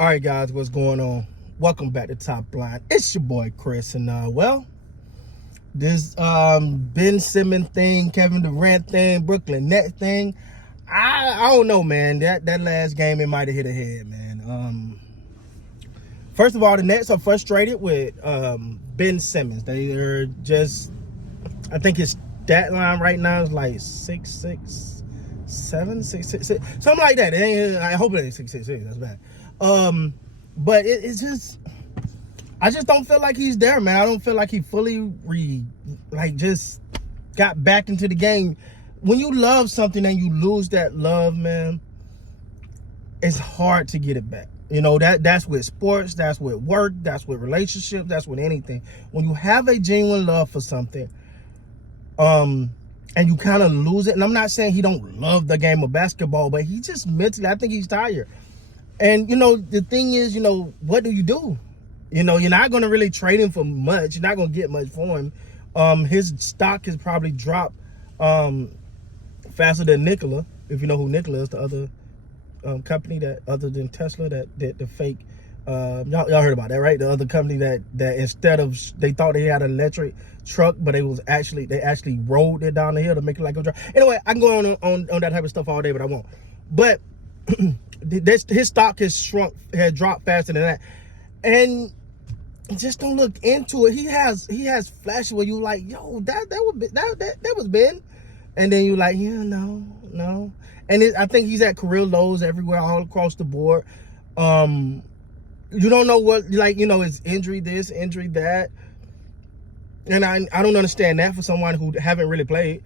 All right, guys, what's going on? Welcome back to Top Line. It's your boy Chris, and this Ben Simmons thing, Kevin Durant thing, Brooklyn Nets thing. I don't know, man. That last game, it might have hit a head, man. First of all, the Nets are frustrated with Ben Simmons. They are just, I think his stat line right now is like 6'6", 6'6", something like that. I hope it ain't 6'6". That's bad. But it's just, I just don't feel like he's there, man. I don't feel like he fully just got back into the game. When you love something and you lose that love, man, it's hard to get it back. You know, that's with sports, that's with work, that's with relationships, that's with anything. When you have a genuine love for something, and you kind of lose it, and I'm not saying he don't love the game of basketball, but he just mentally, I think he's tired. And, you know, the thing is, you know, what do? You know, you're not going to really trade him for much. You're not going to get much for him. His stock has probably dropped faster than Nikola, if you know who Nikola is, the other company that, other than Tesla, that did the fake. Y'all heard about that, right? The other company that instead of, they thought they had an electric truck, but they actually rolled it down the hill to make it like a truck. Anyway, I can go on that type of stuff all day, but I won't. But his stock had dropped faster than that, and just don't look into it. He has flashes where you like, yo, that was Ben, and then you like, yeah, no, and I think he's at career lows everywhere, all across the board. You don't know what, like, you know, is injury this, injury that, and I don't understand that for someone who haven't really played.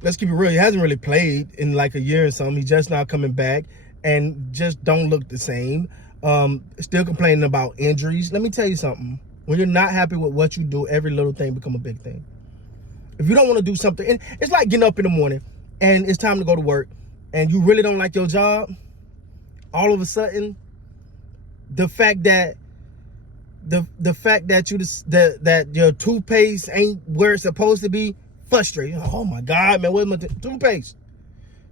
Let's keep it real. He hasn't really played in like a year or something. He's just now coming back and just don't look the same. Still complaining about injuries. Let me tell you something. When you're not happy with what you do, every little thing become a big thing. If you don't want to do something, and it's like getting up in the morning and it's time to go to work and you really don't like your job, all of a sudden, the fact that that your toothpaste ain't where it's supposed to be, frustrating. Oh my God, man, where's my toothpaste?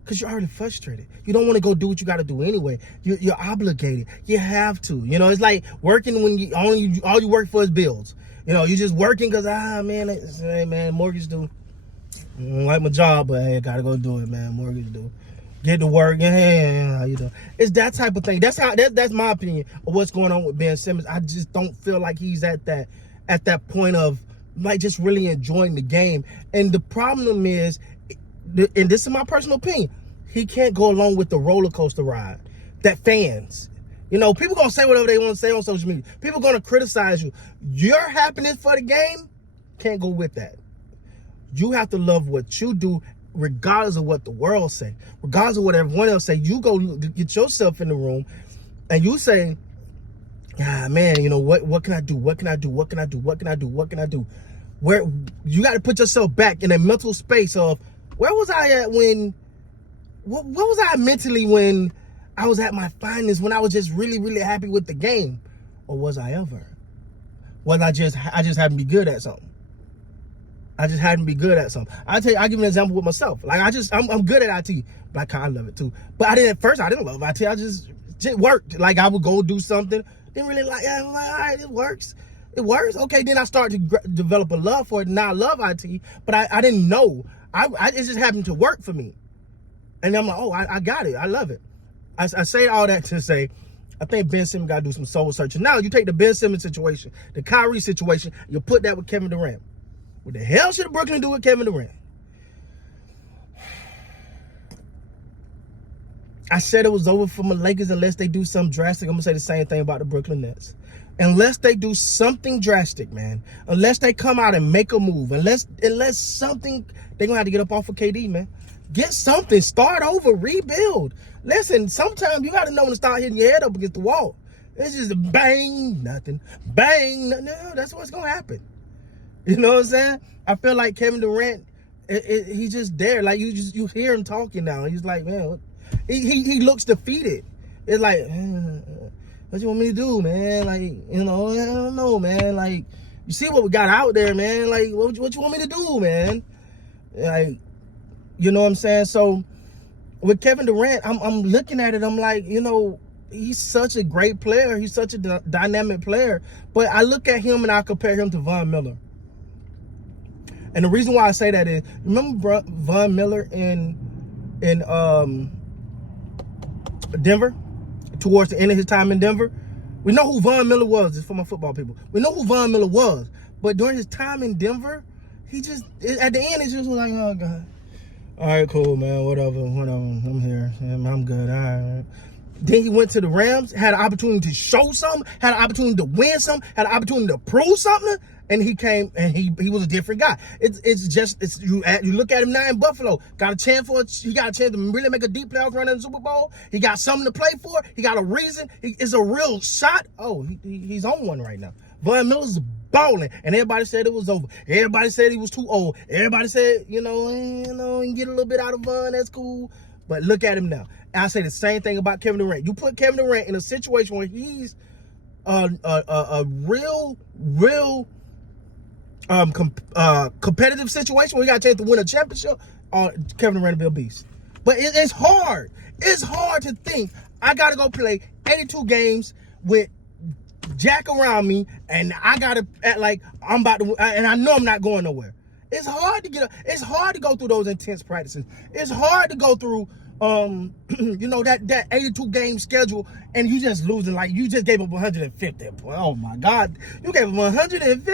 Because you're already frustrated. You don't want to go do what you got to do anyway. You're obligated. You have to. You know, it's like working when all you work for is bills. You know, you're just working because, man, mortgage due. I don't like my job, but hey, I got to go do it, man. Mortgage due. Get to work. Hey, how you doing? It's that type of thing. That's my opinion of what's going on with Ben Simmons. I just don't feel like he's at that point of like just really enjoying the game. And the problem is, and this is my personal opinion, he can't go along with the roller coaster ride that fans, you know, people gonna say whatever they want to say on social media. People gonna criticize you. Your happiness for the game can't go with that. You have to love what you do, regardless of what the world say, regardless of what everyone else say. You go get yourself in the room and you say, man, you know, what can I do? What can I do? What can I do? What can I do? What can I do? Where you got to put yourself back in a mental space of, where was I at when, what was I mentally when I was at my finest, when I was just really, really happy with the game? Or was I ever? Was I just hadn't been good at something? I just hadn't been good at something. I'll give you an example with myself. Like I'm good at IT, but I kind of love it too. But at first I didn't love IT. I just worked. Like I would go do something, didn't really like it. I'm like, all right, it works. It works. Okay, then I started to develop a love for it. Now I love IT, but I didn't know. It just happened to work for me. And I'm like, oh, I got it. I love it. I say all that to say, I think Ben Simmons got to do some soul searching. Now, you take the Ben Simmons situation, the Kyrie situation, you put that with Kevin Durant. What the hell should Brooklyn do with Kevin Durant? I said it was over for my Lakers unless they do something drastic. I'm going to say the same thing about the Brooklyn Nets. Unless they do something drastic, man. Unless they come out and make a move. Unless something, they're going to have to get up off of KD, man. Get something. Start over. Rebuild. Listen, sometimes you got to know when to start hitting your head up against the wall. It's just bang, nothing. Bang, nothing. No, that's what's going to happen. You know what I'm saying? I feel like Kevin Durant, he's just there. Like, you hear him talking now. He's like, man, what? He looks defeated. It's like, what you want me to do, man? Like, you know, I don't know, man. Like, you see what we got out there, man. Like, what you want me to do, man? Like, you know what I'm saying? So with Kevin Durant, I'm looking at it. I'm like, you know, he's such a great player. He's such a dynamic player. But I look at him and I compare him to Von Miller. And the reason why I say that is, remember Von Miller in Denver? Towards the end of his time in Denver? We know who Von Miller was. It's for my football people. We know who Von Miller was. But during his time in Denver, he just, at the end, it's just like, oh, God. All right, cool, man. Whatever. I'm here. I'm good. All right. Then he went to the Rams, had an opportunity to show something, had an opportunity to win something, had an opportunity to prove something, and he came and he was a different guy. You look at him now in Buffalo, he got a chance to really make a deep playoff run in the Super Bowl. He got something to play for. He got a reason. It's a real shot. Oh, he's on one right now. Von Miller's balling, and everybody said it was over. Everybody said he was too old. Everybody said, you can get a little bit out of Von. That's cool. But look at him now. I say the same thing about Kevin Durant. You put Kevin Durant in a situation where he's a real competitive situation where he got a chance to win a championship, Kevin Durant will be a beast. But it's hard. It's hard to think I got to go play 82 games with Jack around me, and I got to act like I'm about to, and I know I'm not going nowhere. It's hard to it's hard to go through those intense practices. It's hard to go through that 82 game schedule, and you just losing, like you just gave up 150. Oh my God, you gave up 150?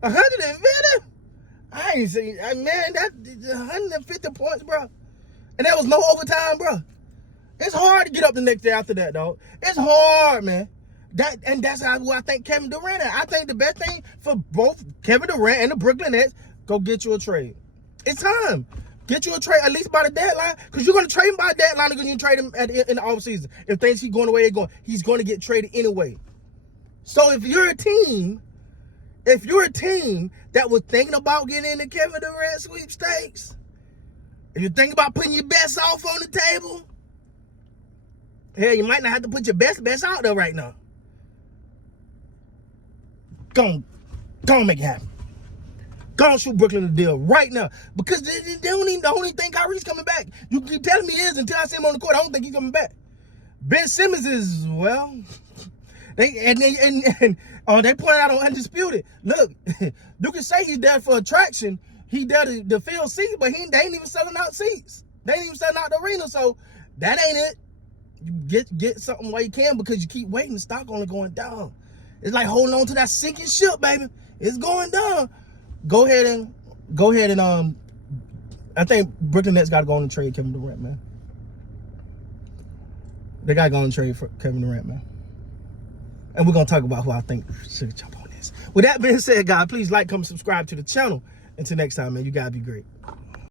150? I ain't seen, man, that 150 points, bro. And there was no overtime, bro. It's hard to get up the next day after that, dog. It's hard, man. That's who I think Kevin Durant is. I think the best thing for both Kevin Durant and the Brooklyn Nets, go get you a trade. It's time. Get you a trade, at least by the deadline, because you're going to trade him by the deadline, and you're going to trade him in the offseason. If things keep going the way they're going, he's going to get traded anyway. So if you're a team that was thinking about getting into Kevin Durant sweepstakes, if you're thinking about putting your best off on the table, hell, you might not have to put your best out there right now. Go on, make it happen. Go on, shoot Brooklyn the deal right now, because they don't even think Kyrie's coming back. You keep telling me he is until I see him on the court. I don't think he's coming back. Ben Simmons is, well, they point out on Undisputed. Look, you can say he's there for attraction. He there to fill seats, but they ain't even selling out seats. They ain't even selling out the arena, so that ain't it. You get something while you can, because you keep waiting. The stock only going down. It's like holding on to that sinking ship, baby. It's going down. Go ahead and I think Brooklyn Nets got to go on and trade Kevin Durant, man. They got to go on and trade for Kevin Durant, man. And we're going to talk about who I think should jump on this. With that being said, guys, please like, comment, subscribe to the channel. Until next time, man, you got to be great.